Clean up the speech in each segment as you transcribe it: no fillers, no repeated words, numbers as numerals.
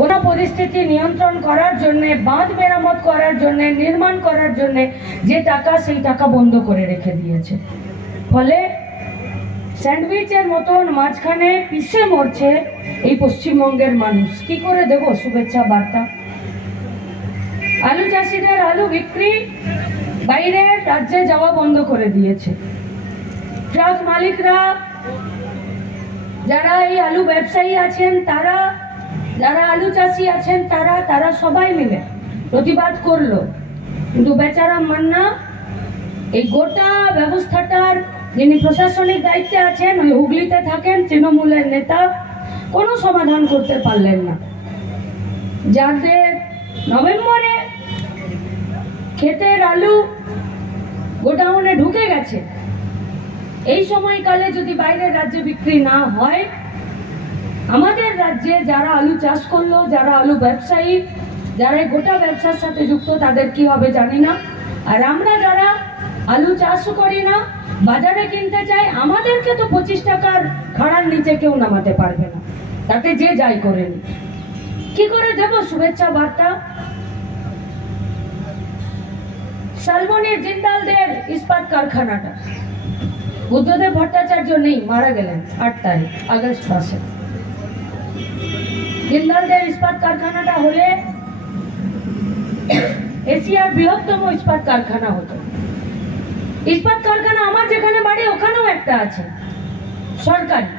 বন্যা পরিস্থিতি নিয়ন্ত্রণ করার জন্য, বাঁধ মেরামত করার জন্য, নির্মাণ করার জন্য যে টাকা, সেই টাকা বন্ধ করে রেখে দিয়েছে। ফলে স্যান্ডউইচের মতন মাঝখানে পিষে মরছে এই পশ্চিমবঙ্গের মানুষ। কি করে দেব শুভেচ্ছা বার্তা? আলু চাষিদের আলু বিক্রি বাইরের রাজ্যে যাওয়া বন্ধ করে দিয়েছে। ট্রাক মালিকরা, যারা এই আলু ব্যবসায়ী আছেন তারা, যারা আলু চাষি আছেন তারা সবাই মিলে প্রতিবাদ করলো, কিন্তু বেচারা মান্না এই গোটা ব্যবস্থাটার যিনি প্রশাসনিক দায়িত্বে আছেন, ওই হুগলিতে থাকেন তৃণমূলের নেতা, কোনো সমাধান করতে পারলেন না। যাদের নভেম্বরে ক্ষেতের আলু গোডাউনে ঢুকে গেছে, এই সময়কালে যদি বাইরের রাজ্যে বিক্রি না হয়, আমাদের রাজ্যে যারা আলু চাষ করলো, যারা আলু ব্যবসায়ী, যারা গোটা ব্যবসার সাথে যুক্ত, তাদের কি হবে জানি না। আর আমরা যারা আলু চাষ করি না, বাজারে কিনতে চাই, আমাদেরকে তো 25 টাকার খাড়ার নিচে কেউ নামাতে পারবে না, তাতে যে যাই করে নি। কি করে দেব শুভেচ্ছা বার্তা? শালবনির জিন্দালদের ইস্পাত কারখানাটা, বুদ্ধদেব ভট্টাচার্য নেই, মারা গেলেন 8 তারিখ আগস্ট মাসে। জিন্দালদের ইস্পাত কারখানাটা হলে এশিয়ার বৃহত্তম ইস্পাত কারখানা হতো। ইস্পাত কারখানা আমার যেখানে বাড়ি ওখানেও একটা আছে, সরকারি,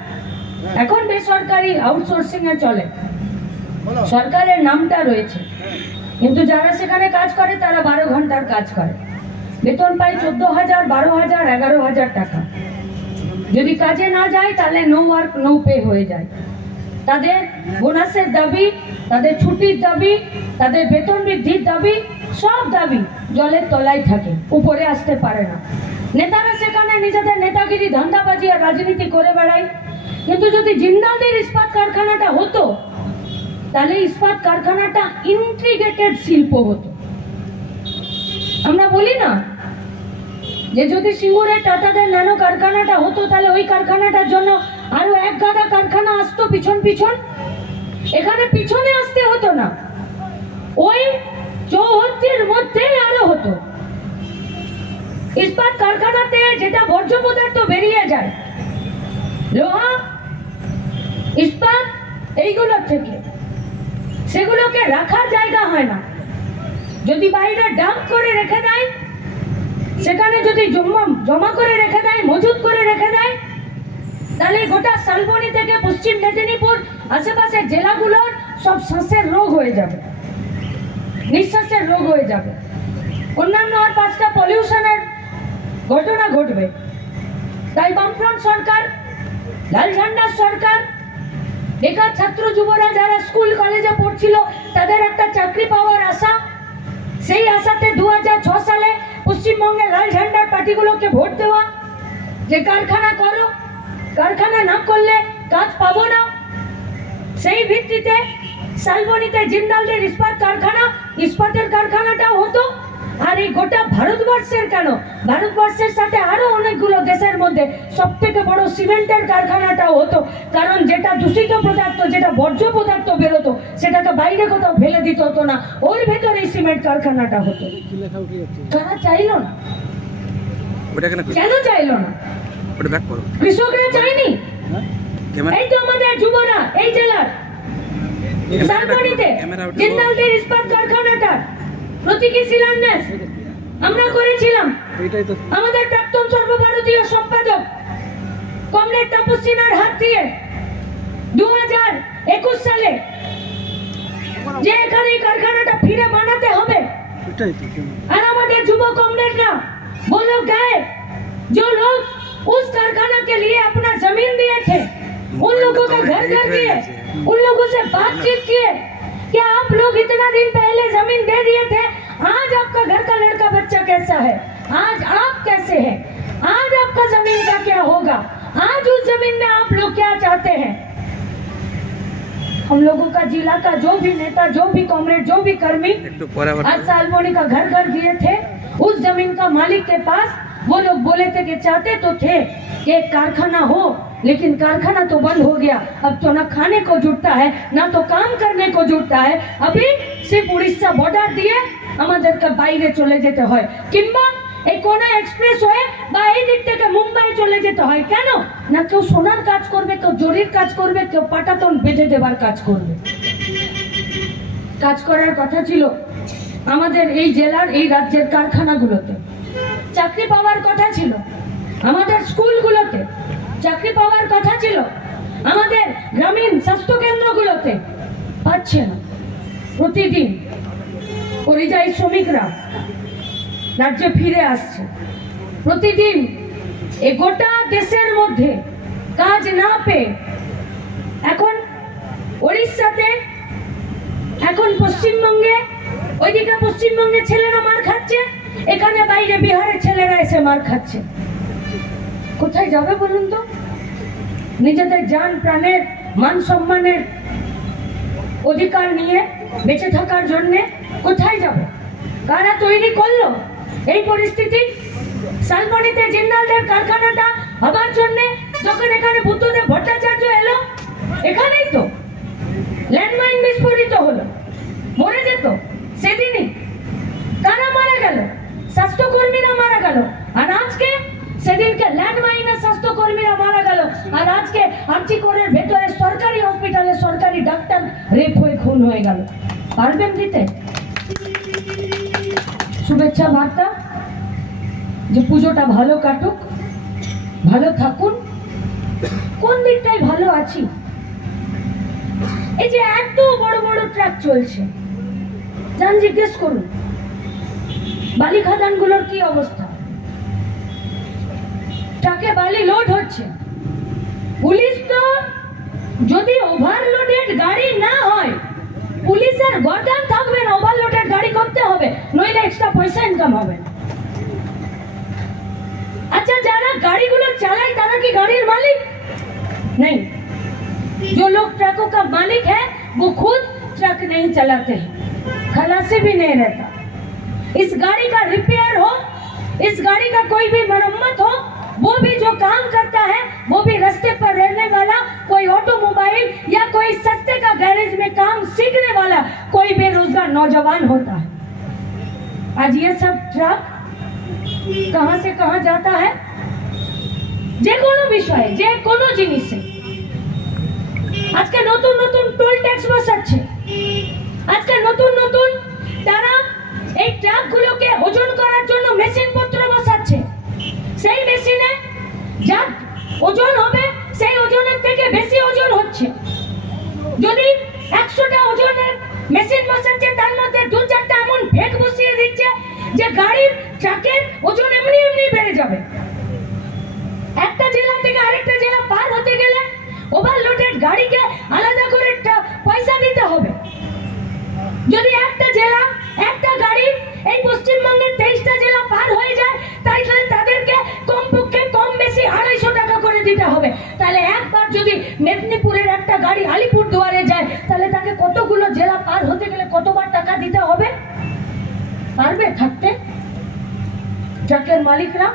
এখন বেসরকারি আউটসোর্সিং এ চলে, সরকারের নামটা রয়েছে, কিন্তু যারা সেখানে কাজ করে তারা 12 ঘন্টার কাজ করে, বেতন পায় 14,000, 12,000, 11,000 টাকা। যদি কাজে না যায় তাহলে নো ওয়ার্ক নো পে হয়ে যায়। তাদের বোনাসের দাবি, তাদের ছুটির দাবি, তাদের বেতন বৃদ্ধির দাবি, সব দাবি জলের তলায় থাকে, উপরে আসতে পারে না। নেতারা সেখানে নিজেদের নেতাগিরি, ধান্দাবাজি আর রাজনীতি করে বেড়ায়। কিন্তু যদি জিন্দালদের ইস্পাত কারখানাটা হতো, তাহলে ইস্পাত কারখানাটা ইন্টিগ্রেটেড শিল্প হতো। আমরা বলি না যে যদি সিঙ্গুরে টাটাদের ন্যানো কারখানাটা হতো, তাহলে ওই কারখানাটার জন্য আরো 1 গাদা কারখানা আসতো পিছন পিছন। এখানে পিছনে আসতে হতো না, ওই চৌহদ্দির মধ্যে আরো হতো। ইস্পাত কারখানাতে যেটা বর্জ্য পদার্থ বেরিয়ে যায়, লোহা, ইস্পাত, এইগুলো থেকে, সেগুলোকে রাখার জায়গা হয় না। যদি বাইরে ডাম্প করে রেখে দেয়, সেখানে যদি জমা করে রেখে দেয়, মজুত করে রেখে দেয়, তাহলে গোটা শালবনী থেকে পশ্চিম মেদিনীপুর আশেপাশের জেলাগুলোর সব শ্বাসের রোগ হয়ে যাবে, নিঃশ্বাসের রোগ হয়ে যাবে, অন্যান্য আর 5টা পলিউশনের ঘটনা ঘটবে। তাই বামফ্রন্ট সরকার, লাল ঝান্ডার সরকার, বেকার ছাত্র যুবরা যারা স্কুল কলেজে পড়ছিল তাদের একটা চাকরি পাওয়ার আশা, সেই আশাতে 2006 সালে পশ্চিমবঙ্গের লাল ঝান্ডার পার্টিগুলোকে ভোট দেওয়া, যে কারখানা করো, কারখানা না করলে কাজ পাবো না। সেই ভিত্তিতে শালবনীতে জিন্দালদের ইস্পাত কারখানা, ইস্পাতের কারখানাটাও হতো। আর এই গোটা ভারতবর্ষের, কেন ভারতবর্ষের সাথে আরো অনেকগুলো দেশের মধ্যে সবথেকে বড় সিমেন্টের কারখানাটাও হতো, কারণ যেটা দূষিত পদার্থ, যেটা বর্জ্য পদার্থ বেরোতো, সেটাকে বাইরে কোথাও ফেলে দিতে হতো না, ওর ভেতরে এই সিমেন্ট কারখানাটা হতো। তারা চাইলো না, কেন চাইলো না? কৃষকরা চায়নি। এই তো আমাদের যুবরা, এই জেলার শালবনীতে জিন্দালদের ইস্পাত কারখানাটা প্রতীকী শিলান্যাস আমরা করেছিলাম। আমাদের প্রাক্তন সর্বভারতীয় সম্পাদক কমরেড তাপস সিনহার হাত দিয়ে 2021 সালে যে এখানে এই কারখানাটা ফিরে বানাতে হবে, আর আমাদের যুব कॉमरेडরা वो लोग गए जो लोग उस कारखाना के लिए अपना जमीन दिए थे, उन लोगों का घर घर दिए, उन लोगों से बातचीत किए कि आप लोग इतना दिन पहले जमीन दे दिए थे, आज आपका घर का लड़का बच्चा कैसा है, आज आप कैसे हैं, आज आपका जमीन का क्या होगा, आज उस जमीन में आप लोग क्या चाहते हैं। हम लोगों का जिला का जो भी नेता, जो भी कॉमरेड, जो भी कर्मी आज शालबनी का घर घर दिए थे, उस जमीन का मालिक के पास वो लोग बोले थे कि चाहते तो थे कि एक कारखाना हो, लेकिन कारखाना तो बंद हो गया। अब तो ना खाने को जुटता है ना तो काम करने को जुटता है। अभी सिर्फ उड़ीसा बॉर्डर दिए আমাদেরকে বাইরে চলে যেতে হয়, কিংবা এই কোনা এক্সপ্রেস হয়ে বা এই দিক থেকে মুম্বাই চলে যেতে হয়। কেন না কেউ সোনার কাজ করবে, কেউ জরির কাজ করবে, কেউ পাটাতন বেঁধে দেবার কাজ করবে। কাজ করার কথা ছিল আমাদের এই জেলার এই রাজ্যের কারখানাগুলোতে, চাকরি পাওয়ার কথা ছিল আমাদের স্কুলগুলোতে, চাকরি পাওয়ার কথা ছিল আমাদের গ্রামীণ স্বাস্থ্য কেন্দ্রগুলোতে, পাচ্ছে না। প্রতিদিন পরিযায়ী শ্রমিকরা রাজ্যে ফিরে আসছে। প্রতিদিন এই গোটা দেশের মধ্যে কাজ না পেয়ে এখন উড়িষ্যাতে, এখন পশ্চিমবঙ্গে, ওইদিকে পশ্চিমবঙ্গের ছেলেরা মার খাচ্ছে, এখানে বাইরে বিহারের ছেলেরা এসে মার খাচ্ছে। কোথায় যাবে বলুন তো? নিজেদের জান প্রাণের মান সম্মানের অধিকার নিয়ে বেঁচে থাকার জন্য কোথায় যাবে? কারা তৈরি করলো এই পরিস্থিতি? শালবনীতে জিন্দালদের কারখানাটা হবার জন্য যখন এখানে বুদ্ধদেব ভট্টাচার্য এলো, এখানেই তো ল্যান্ডমাইন বিস্ফোরিত হলো, মরে যেত সেদিনই। কারা মারা গেল? স্বাস্থ্যকর্মীরা মারা গেল। আর আজকে সেদিনকে ল্যান্ডমাইনের স্বাস্থ্যকর্মীরা মারা গেল, আর আজকে আর্চিকরের ভেতরে সরকারি হসপিটালে সরকারি ডাক্তার রেপ হয়ে খুন হয়ে গেল। পারবেন দিতে শুভেচ্ছা বার্তা যে পুজোটা ভালো কাটুক, ভালো থাকুন? কোন দিকটাই ভালো আছি? এই যে এত বড় বড় ট্রাক চলছে, যান জিজ্ঞেস করুন বালি খাদানগুলোর কি অবস্থা। ট্রাকে বালি লোড হচ্ছে, পুলিশ তো যদি ওভারলোডেড গাড়ি না হয়, পুলিশের গর্দান থাকবে না, ওভারলোডেড গাড়ি করতে হবে, নইলে এক্সট্রা পয়সা ইনকাম হবে। अच्छा, যারা গাড়িগুলো চালায় তারা কি গাড়ির মালিক? नहीं, जो लोग ट्रकों का मालिक है वो खुद ट्रक नहीं चलाते हैं, खलासी भी नहीं रहता। इस गाड़ी का रिपेयर हो, इस गाड़ी का कोई भी मरम्मत हो, वो भी जो काम करता है वो भी रास्ते पर रहने वाला कोई ऑटोमोबाइल या कोई सस्ते का गैरेज में काम सीखने वाला कोई बेरोजगार नौजवान होता है। आज ये सब ट्रक कहां से कहां जाता है? যে কোনো বিষয়ে, যে কোনো জিনিসে আজকে নতুন নতুন টোল ট্যাক্স বসাচ্ছে, আজকে নতুন নতুন তারা এই ট্রাকগুলোকে ওজন করার জন্য মেশিন পত্র বসাচ্ছে। সেই মেশিনে যা ওজন হবে সেই ওজনের থেকে বেশি ওজন হচ্ছে। যদি 100টা ওজনের মেশিন বসাচ্ছে, তার মধ্যে 2-4টা এমন ফেক বসিয়ে দিচ্ছে যে গাড়ির ট্রাকের ওজন এমনি এমনি বেড়ে যাবে। একটা জেলা থেকে আরেকটা জেলা পার হতে গেলে ওভারলোডেড গাড়িকে আলাদা করে পয়সা দিতে হবে। যদি একটা জেলা, একটা গাড়ি এই পশ্চিমবঙ্গের 23টা জেলা পার হয়ে যায়, তাহলে তাদেরকে কমপক্ষে কম বেশি 250 টাকা করে দিতে হবে। তাহলে একবার যদি মেদিনীপুরের একটা গাড়ি আলিপুরদুয়ারে যায়, তাহলে তাকে কতগুলো জেলা পার হতে গেলে কতবার টাকা দিতে হবে? পারবে থাকতে ট্রাকের মালিকরা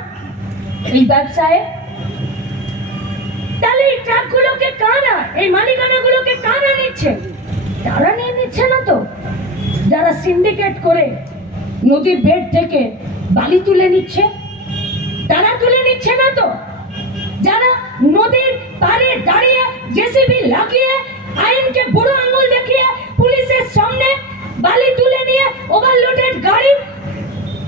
এই ব্যবসায়? তাহলে এই ট্রাকগুলোকে কারা, এই মালিকানাগুলোকে কারা নিচ্ছে? তারা নিয়ে নিচ্ছে না তো, যারা সিন্ডিকেট করে নদীর বেড থেকে বালি তুলে নিচ্ছে, তারা তুলে নিচ্ছে না তো? যারা নদীর পাড়ে দাঁড়িয়ে জেসিবি লাগিয়ে আইনকে বুড়ো আঙুল দেখিয়ে পুলিশের সামনে বালি তুলে নিয়ে ওভারলোডেড গাড়ি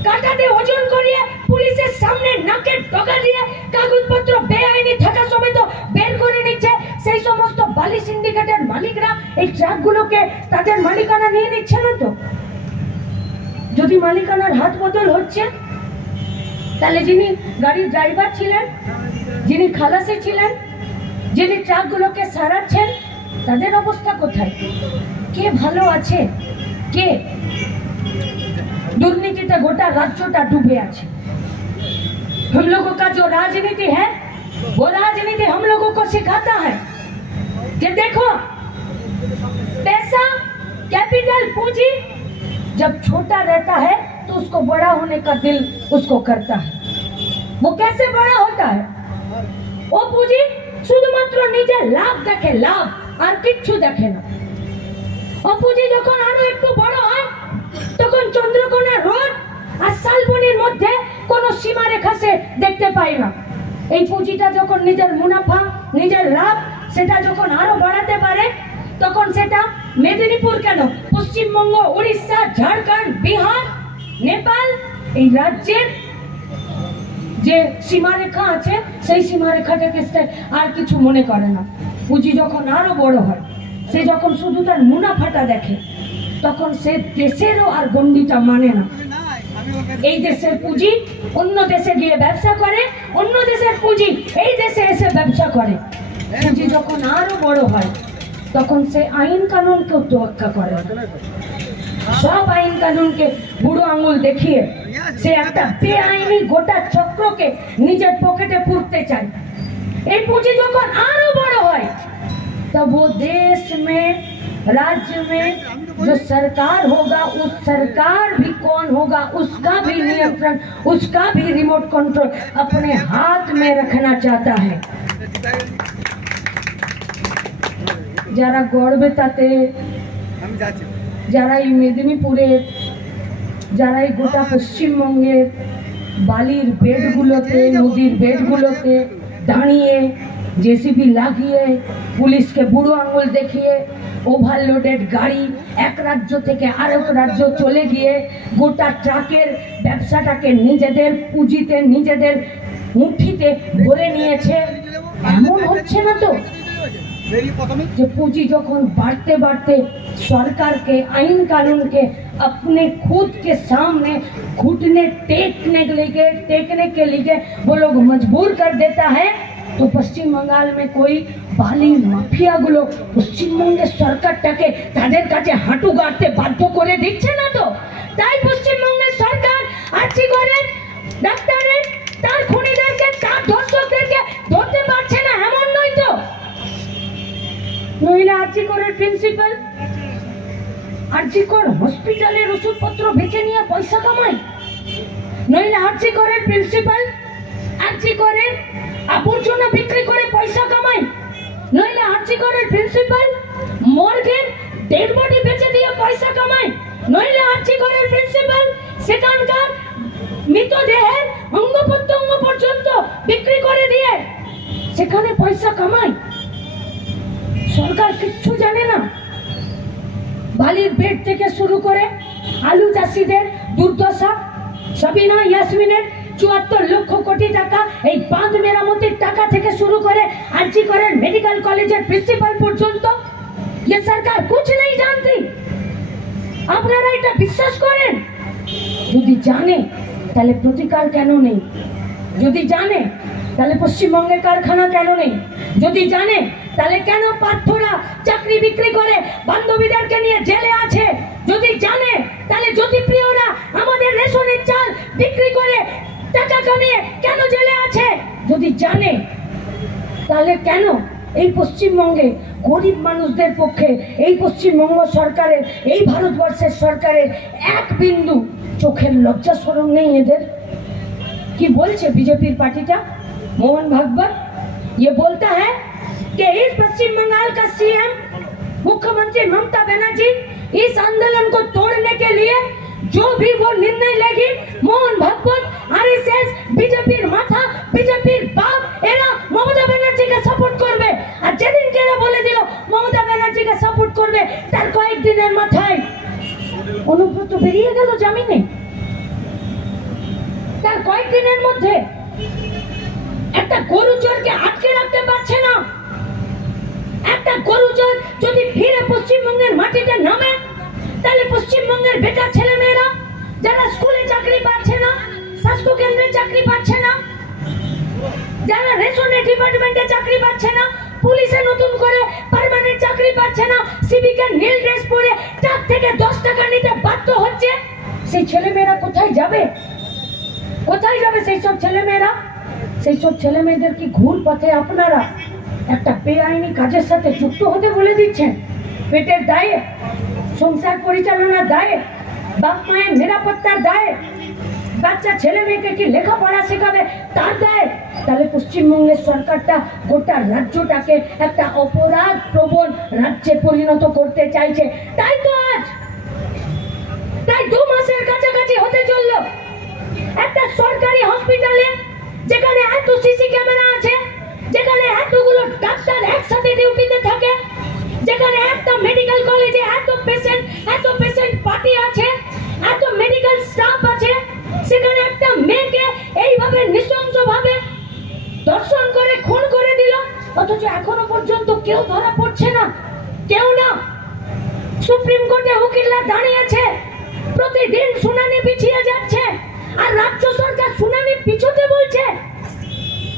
কাটাতে ওজন করিয়ে পুলিশের সামনে নাকের ডগা দিয়ে কাগজপত্র বেআইনি থাকা সমেত বের করে নিচ্ছে, সেই সমস্ত বালি সিন্ডিকেটের মালিকরা এই ট্রাকগুলোকে তাদের মালিকানা নিয়ে নিচ্ছে না তো? যদি মালিকানার হাত বদল হচ্ছে, তাহলে যিনি গাড়ির ড্রাইভার ছিলেন, যিনি খালাসি ছিলেন, যিনি ট্রাকগুলোকে সারাচ্ছেন, তাদের অবস্থা কোথায়? কে ভালো আছে? কে? दुर्नीति गोटा राज्यटा डूबे আছে। हम लोगों का जो राजनीति है वो राजनीति हम लोगों को सिखाता है कि देखो, पैसा, कैपिटल, पूंजी जब छोटा रहता है तो उसको बड़ा होने का दिल उसको करता है। वो कैसे बड़ा होता है? वो पूंजी শুধুমাত্র নিজের লাভ দেখে, লাভ, আর কিচ্ছু দেখে না। অপুজি যখন আরো একটু বড় হয় তখন চন্দ্রকোনা রোড আর শালবনির মধ্যে কোনো সীমারেখা সে দেখতে পায় না। এই পুঁজিটা যখন নিজের মুনাফা, নিজের লাভ সেটা যখন আরো বাড়াতে পারে তখন সেটা মেদিনীপুর কেন, পশ্চিমবঙ্গ, উড়িষ্যা, ঝাড়খণ্ড, বিহার, নেপাল, এই রাজ্যের যে সীমারেখা আছে সেই সীমারেখাটাকে সে আর কিছু মনে করে না। পুঁজি যখন আরো বড় হয়, সে যখন শুধু তার মুনাফাটা দেখে, তখন সে দেশেরও আর গণ্ডিটা মানে না। এই দেশের পুঁজি অন্য দেশে গিয়ে ব্যবসা করে, অন্য দেশের পুঁজি এই দেশে এসে ব্যবসা করে। পুঁজি যখন আরো বড় হয় তখন সে আইন কানুনকেও তোয়াক্কা করে, সব আইন কানুনকে বুড়ো আঙুল দেখিয়ে সে একটা বেআইনি গোটা চক্রকে নিজের পকেটে পুরতে চায়। এই পুঁজি যখন আরো বড় হয় तब वो देश में, राज्य में जो सरकार होगा, उस सरकार भी कौन होगा, उसका भी नियंत्रण, उसका भी रिमोट कंट्रोल अपने हाथ में रखना चाहता है। যারা গড়বেতাতে, যারা এই মেদিনীপুরের, যারা এই গোটা পশ্চিমবঙ্গের বালির বেডগুলোতে, নদীর বেডগুলোতে দাঁড়িয়ে জেসিবি লাগিয়ে পুলিশকে বুড়ো আঙুল দেখিয়ে ওভারলোডেড গাড়ি এক রাজ্য থেকে আরেক রাজ্য চলে গিয়ে গোটা ট্রাকের ব্যবসাটাকে নিজেদের পুঁজিতে, নিজেদের মুঠিতে ভরে নিয়েছে, এমন হচ্ছে না তো যে পুঁজি যখন बढ़ते बढ़ते सरकार के, आइन कानून के, अपने खुद के सामने घुटने टेकने के लिए वो लोग मजबूर कर देता है, तो पश्चिम बंगाल में कोई बाली माफिया गुलो पश्चिम बंगे सरकारটাকে তাদের কাছে হাঁটু গাড়তে বাধ্য করে দিচ্ছে না তো। তাই পশ্চিমবঙ্গের সরকার আছি করে ডাক্তারের তার খুনিদেরকে, তার ধর্ষকদেরকে ধরতে পারছে না, এমন নয় তো। নইলে আরজিকরের প্রিন্সিপাল আরজিকর হসপিটালের ওষুধপত্র বেচে নিয়ে পয়সা কামায়, নইলে আরজিকরের প্রিন্সিপাল আরজিকরের আবর্জনা বিক্রি করে পয়সা কামায়, নইলে আরজিকরের প্রিন্সিপাল মর্গের ডেড বডি বেচে দিয়ে পয়সা কামায়, নইলে আরজিকরের প্রিন্সিপাল সেখানকার মৃতদেহের অঙ্গ প্রত্যঙ্গ পর্যন্ত বিক্রি করে দিয়ে সেখানে পয়সা কামায়। সরকার কিচ্ছু জানে না। বালির বেড থেকে শুরু করে আলু চাষিদের দুর্দশা, সাবিনা ইয়াসমিনের 74 লক্ষ কোটি টাকা এই বাঁধ মেরামতির টাকা থেকে শুরু করে আরজিকরের মেডিকেল কলেজের প্রিন্সিপাল পর্যন্ত, ये सरकार कुछ नहीं जानती। আপনারা এটা বিশ্বাস করেন? যদি জানে তাহলে প্রতিকার কেন নেই? যদি জানে তাহলে পশ্চিমবঙ্গের কারখানা কেন নেই? যদি জানে তাহলে কেন পার্থরা চাকরি বিক্রি করে বান্ধবীদেরকে নিয়ে জেলে আছে? যদি জানে তাহলে জ্যোতিপ্রিয়রা আমাদের রেশনের চাল বিক্রি করে টাকা কামিয়ে কেন জেলে আছে? যদি জানে তাহলে কেন এই পশ্চিমবঙ্গে গরিব মানুষদের পক্ষে এই পশ্চিমবঙ্গ সরকারের, এই ভারতবর্ষের সরকারের এক বিন্দু চোখের লজ্জা শরম নেই এদের? কি বলছে বিজেপির পার্টিটা? मोहन भागवत ये बोलता है कि इस पश्चिम बंगाल का सीएम मुख्यमंत्री ममता बनर्जी इस आंदोलन को तोड़ने के लिए जो भी वो निर्णय लेगी, मोहन भागवत, आरएसएस, बीजेपी माथा, बीजेपी बाप एरा ममता बनर्जी का सपोर्ट करবে। আর যেদিন কেরা বলে দিল মমতা ব্যানার্জি কে সাপোর্ট করবে, তার কয়েকদিনের মাথায় অনুব্রত বেরিয়ে গেল জামিনে। তার কয়েকদিনের মধ্যে একটা গরু চোরকে আটকে রাখতে পারছে না। একটা গরু চোর যদি ফিরে পশ্চিমবঙ্গের মাটিতে নামে তাহলে পশ্চিমবঙ্গের বেকার ছেলে মেয়েরা যারা স্কুলে চাকরি পাচ্ছে না, স্বাস্থ্য কেন্দ্রে চাকরি পাচ্ছে না, যারা রেশনের ডিপার্টমেন্টে চাকরি পাচ্ছে না, পুলিশে নতুন করে পার্মানেন্ট চাকরি পাচ্ছে না, সিভিকে নীল ড্রেস পরে ট্রাক থেকে 10 টাকা নিতে বাধ্য হচ্ছে, সেই ছেলে মেয়েরা কোথায় যাবে? কোথায় যাবে সেই সব ছেলে মেয়েরা? সেই সব ছেলে মেয়েদের কি ঘুর পথে আপনারা একটা বেআইনি কাজের সাথে যুক্ত হতে বলে দিচ্ছেন? পেটের দায়ে, সংসার পরিচালনার দায়ে, বাপ মায়ের নিরাপত্তার দায়ে বাচ্চা ছেলে মেয়েকে কি লেখাপড়া শেখাবে তার দায়? তাহলে পশ্চিমবঙ্গের সরকারটা গোটা রাজ্যটাকে একটা অপরাধ প্রবণ রাজ্যে পরিণত করতে চাইছে। তাই তো আজ তাই 2 মাসের কাছাকাছি হতে চললো একটা সরকারি হসপিটালে, যেখানে এত সিসি ক্যামেরা আছে, যেখানে এতগুলো ডাক্তার একসাথে ডিউটিতে থাকে, যেখানে একটা মেডিকেল কলেজে এত পেশেন্ট পার্টি আছে, এত মেডিকেল স্টাফ আছে, সেখানে একটা মেয়েকে এইভাবে নৃশংসভাবে ধর্ষণ করে খুন করে দিল, অথচ এখনো পর্যন্ত কেউ ধরা পড়ছে না, কেউ না। সুপ্রিম কোর্টে উকিলরা দাঁড়িয়েছে, প্রতিদিন শুনানি পিছিয়ে যাচ্ছে, আর রাজ্য সরকার শুনানি পিছোতে বলছে,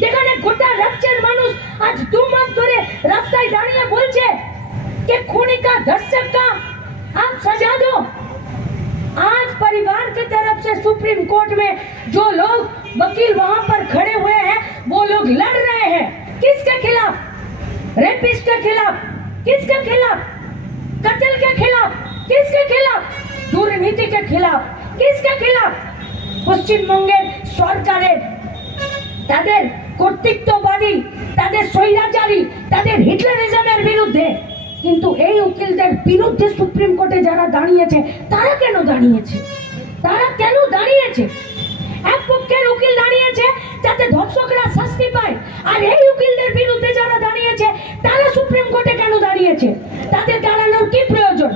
যেখানে গোটা রাজ্যের মানুষ আজ 2 মাস ধরে রাস্তায় দাঁড়িয়ে বলছে कि खूनी का दर्शक का आप सजा दो। आज परिवार की तरफ से सुप्रीम कोर्ट में जो लोग वकील वहां पर खड़े हुए हैं, वो लोग लड़ रहे हैं। किसके खिलाफ? रेपिस्ट के खिलाफ। किसके खिलाफ? कत्ल के खिलाफ। किसके खिलाफ? दुर्नीति के खिलाफ। किसके खिलाफ? পশ্চিমবঙ্গের সরকারের, তাদের কর্তৃত্ববাদী, তাদের স্বৈরাচারী, তাদের হিটলারিজমের বিরুদ্ধে। কিন্তু এই উকিলদের বিরুদ্ধে সুপ্রিম কোর্টে যারা দাঁড়িয়েছে, তারা কেন দাঁড়িয়েছে? তারা কেন দাঁড়িয়েছে? এক পক্ষের উকিল দাঁড়িয়েছে যাতে ধর্ষকরা শাস্তি পায়, আর এই উকিলদের বিরুদ্ধে যারা দাঁড়িয়েছে তারা সুপ্রিম কোর্টে কেন দাঁড়িয়েছে? তাদের দাঁড়ানোর কি প্রয়োজন?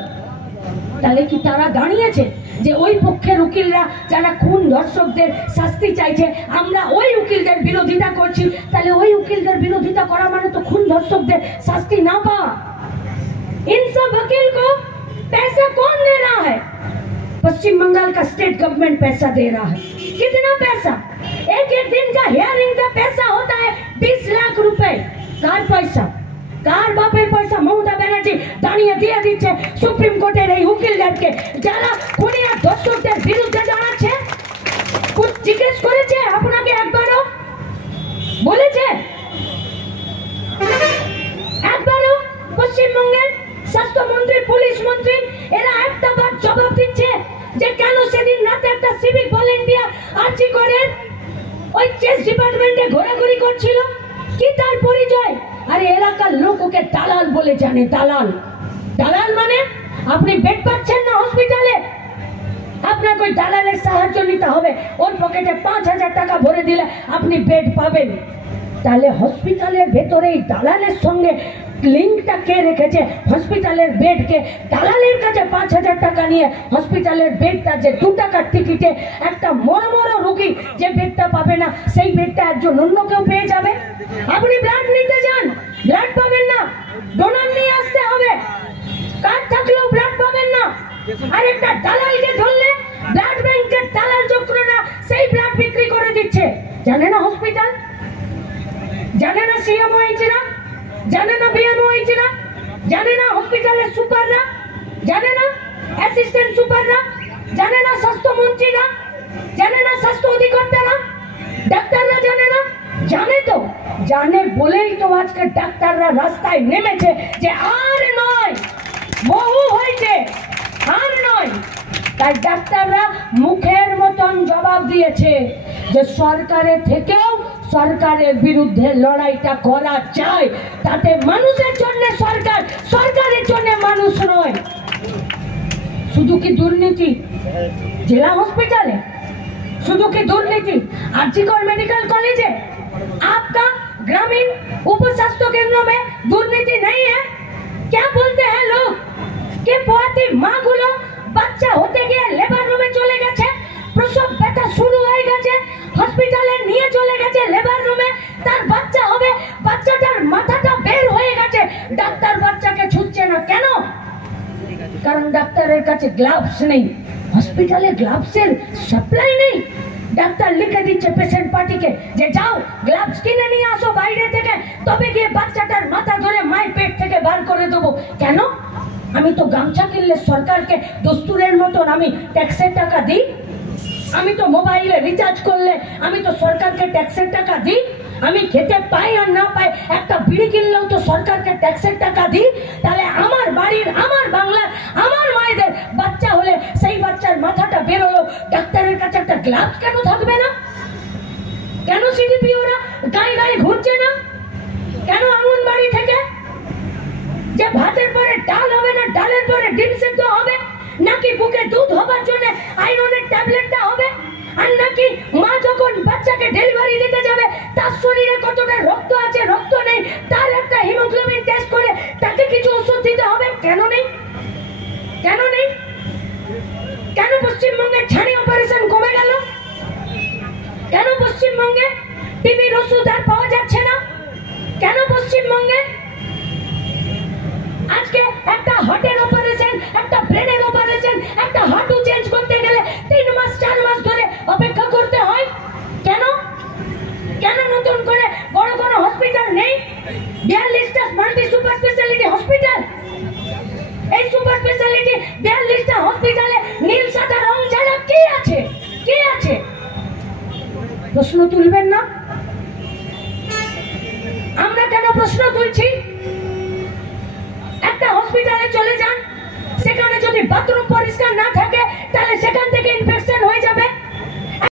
তাহলে কি তারা দাঁড়িয়েছে যে ওই পক্ষের উকিলরা যারা খুন ধর্ষকদের শাস্তি চাইছে, আমরা ওই উকিলদের বিরোধিতা করছি, তাহলে ওই উকিলদের বিরোধিতা করা মানে তো খুন ধর্ষকদের শাস্তি না পাওয়া। इन सब वकील को पैसा कौन दे रहा है? पश्चिम बंगाल का स्टेट गवर्नमेंट पैसा दे रहा है। कितना पैसा? एक दिन का हियरिंग का पैसा होता है 20 लाख रुपए। कार पैसा, कार बापेर पैसा ममता बनर्जी दाঁড়িয়ে দিয়ে দিচ্ছে সুপ্রিম কোর্টের এই উকিলদেরকে, যারা খুনি আর ধর্ষকদের বিরুদ্ধে দাঁড়াচ্ছে। কুছ জিজ্ঞেস করেছে আপনাকে? একবারও বলেছে? একবারও পশ্চিমবঙ্গের স্বাস্থ্যমন্ত্রী, পুলিশ মন্ত্রী এরা একটা বার জবাব দিচ্ছে যে কেন সেদিন রাতে একটা সিভিক ভলেন্টিয়ার আর্জি করে ওই চেস ডিপার্টমেন্টে ঘোরাঘুরি করছিল? কি তার পরিচয়? আরে এলাকার লোক ওকে দালাল বলে জানে। দালাল, দালাল মানে আপনি বেড পাচ্ছেন না হসপিটালে, আপনাকে ওই দালালের সাহায্য নিতে হবে, ওর পকেটে 5000 টাকা ভরে দিলে আপনি বেড পাবেন। তাহলে হসপিটালের ভেতরে এই দালালের সঙ্গে লিঙ্কটা কে রেখেছে? হসপিটালের বেডকে দালালের কাছে 5000 টাকা নিয়ে হসপিটালের বেডটা যে 2 টাকার টিকিটে একটা মরমর রোগী যে বেডটা পাবে না, সেই বেডটা একজন অন্য কেউ পেয়ে যাবে। আপনি ব্লাড নিতে যান, ব্লাড পাবেন না, ডোনার নিয়ে আসতে হবে, কার্ড থাকলেও ব্লাড পাবেন না। আর একটা দালালকে ধরলে ব্লাড ব্যাংকের দালাল চক্ররা সেই ব্লাড বিক্রি করে দিচ্ছে। জানে না হসপিটাল? জানে না সিএমও হয়েছিরা? জানে না বিএমও হয়েছিরা? জানে না হসপিটালের সুপাররা? জানে না অ্যাসিস্ট্যান্ট সুপাররা? জানে না স্বাস্থ্যমন্ত্রীরা? জানে না স্বাস্থ্য অধিকর্তারা? ডাক্তাররা জানে না? জানে তো, জানে বলেই তো আজকে ডাক্তাররা রাস্তায় নেমেছে যে আর নয়, বহু হয়েছে, আর নয়। তাই ডাক্তাররা মুখের মতন জবাব দিয়েছে যে সরকারের থেকেও সরকারের বিরুদ্ধে লড়াইটা করা চাই, তাতে মানুষের জন্য সরকার, সরকারের জন্য মানুষ নয়। শুধু কি দুর্নীতি জেলা হসপিটালে? শুধু কি दुर्नीति आरजीकर मेडिकल कॉलेज है? आपका ग्रामीण उप स्वास्थ्य केंद्रों में दुर्नीति नहीं है? क्या बोलते हैं लोग कि पोआती माँ गुलो बच्चा होते गए लेबर रूमे चले गए, प्रसव व्यथा शुरू हो गए, हॉस्पिटले নিয়ে চলে গেছে লেবার রুমে, তার বাচ্চা হবে, বাচ্চাটার মাথাটা বের হয়ে গেছে, ডাক্তার বাচ্চাকে ছুঁচ্ছে না কেন? কারণ ডাক্তারের কাছে গ্লাভস নেই, হসপিটালে গ্লাভসের সাপ্লাই নেই। ডাক্তার লিখে দিচ্ছে পেশেন্ট পার্টিকে যে যাও গ্লাভস কিনে নিয়ে আসো বাইরে থেকে, তবে গিয়ে বাচ্চাটার মাথা ধরে মায়ের পেট থেকে বার করে দেবো। কেন? আমি তো গামছা কিনলে সরকারকে দস্তুরের মতন আমি ট্যাক্সের টাকা দিই, আমি তো মোবাইলে রিচার্জ করলে আমি তো সরকারকে ট্যাক্সের টাকা দিই, আমি খেতে পাই আর না পাই একটা বিড়ি কিনলেও তো সরকারকে ট্যাক্সের টাকা দিই। তাহলে আমার বাড়ির, আমার বাংলার, আমার মায়েদের বাচ্চা হলে সেই বাচ্চার মাথাটা বেরোলো, ডাক্তারের কাছে একটা গ্লাভস কেন থাকবে না? কেন সিডিপি ওরা গায়ে গায়ে ঘুরছে না? কেন অঙ্গনবাড়ি থেকে যে ভাতের পরে ডাল হবে না, ডালের পরে ডিম সেদ্ধ হবে, নাকি বুকে দুধ হবার জন্য আয়রনের ট্যাবলেটটা হবে, আর নাকি মা যখন বাচ্চাকে ডেলিভারি দিতে যাবে তার শরীরে কতটা রক্ত আছে রক্ত নেই তার একটা হিমোগ্লোবিন টেস্ট করে তাকে কিছু ওষুধ দিতে হবে? কেন নেই? কেন নেই? কেন পশ্চিমবঙ্গে ছানি অপারেশন কমে গেল? কেন পশ্চিমবঙ্গে টিবির ওষুধ আর পাওয়া যাচ্ছে না? কেন পশ্চিমবঙ্গে আজকে একটা হার্টের অপারেশন, একটা ব্রেনের অপারেশন, একটা হাঁটু চেঞ্জ করতে গেলে 3 মাস 4 মাস ধরে অপেক্ষা করতে হয়? কেন? কেন নতুন করে বড় কোনো হসপিটাল নেই? 42টা মাল্টি সুপার স্পেশালিটি হসপিটাল। এই সুপার স্পেশালিটি 42টা হসপিটালে নীল সাদা রং ছাড়া কি আছে? কি আছে? প্রশ্ন তুলবেন না? আমরা কেন প্রশ্ন তুলছি? একটা হসপিটালে চলে যান, সেখানে যদি বাথরুম পরিষ্কার না